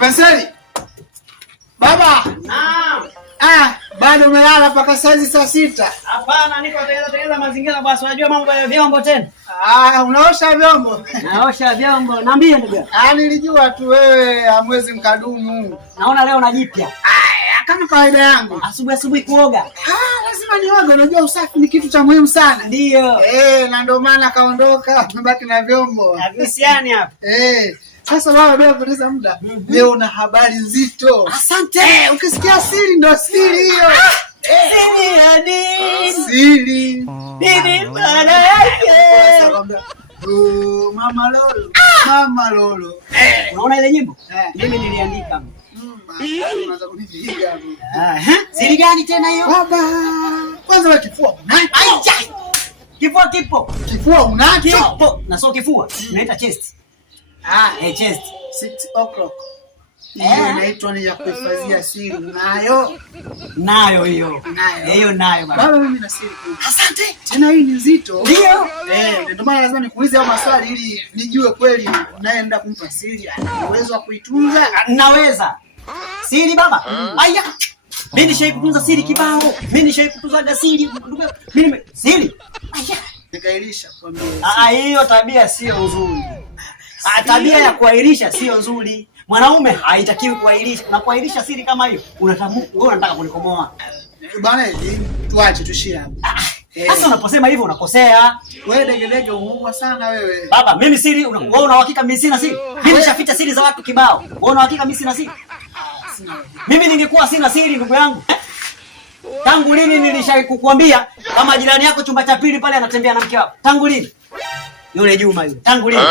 Penseli. Baba. Naam. Bado umelala mpaka saa sita? Hapana, niko tengeneza mazingira basi. Unajua mambo ya vyombo tena. Unaosha vyombo? Naosha vyombo. Niambie ndugu. Nilijua tu wewe hamwezi mkadumu. Naona leo unajipya. Kama kawaida yangu. Asubuhi kuoga. Lazima nioge, unajua usafi ni kitu cha muhimu sana. Ndio. Na ndio maana kaondoka, tumebaki na vyombo. Havisiani hapa. Sasa baba, bila kupoteza muda, leo una habari nzito. Asante. Ukisikia siri ndo siri hiyo. Siri ya nini? Siri. Nini maana yake? Mama Lolo. Unaona ile nyimbo? Mimi niliandika. Unaanza kunipiga hapo. Siri gani tena hiyo? Baba, kwanza wewe kifua unacho? Kifua kipo. Kifua unacho? Kipo. Na sio kifua. Unaita chest. Chest. 6 o'clock. Hiyo inaitwa ni ya kuhifadhia siri. Nayo hiyo. Hiyo nayo baba. Baba, mimi na siri kubwa. Asante. Tena hii ni nzito. Ndio. Ndio maana lazima nikuulize hayo maswali ili nijue kweli unaenda kumpa siri ana uwezo wa kuitunza. Naweza. Siri baba. Aya. Mimi nishai kutunza siri kibao. Mimi nishai kutunza siri. Mimi siri. Aya. Nikailisha kwambia. Hiyo tabia sio nzuri. Tabia ya kuahirisha sio nzuri. Mwanaume haitakiwi kuahirisha. Unapoahirisha siri kama hiyo, wewe unataka kunikomoa. Bwana, tuache tushie hapo. Sasa unaposema hivyo unakosea. Wewe degedege umeua sana wewe. Baba, mimi siri, wewe una uhakika mimi sina siri? Mimi nishaficha siri za watu kibao. Wewe una uhakika mimi sina siri? Mimi ningekuwa sina siri ndugu yangu. Tangu lini nilishakukuambia kama jirani yako chumba cha pili pale anatembea na mke wako? Tangu lini? Yule Juma yule. Tangu lini?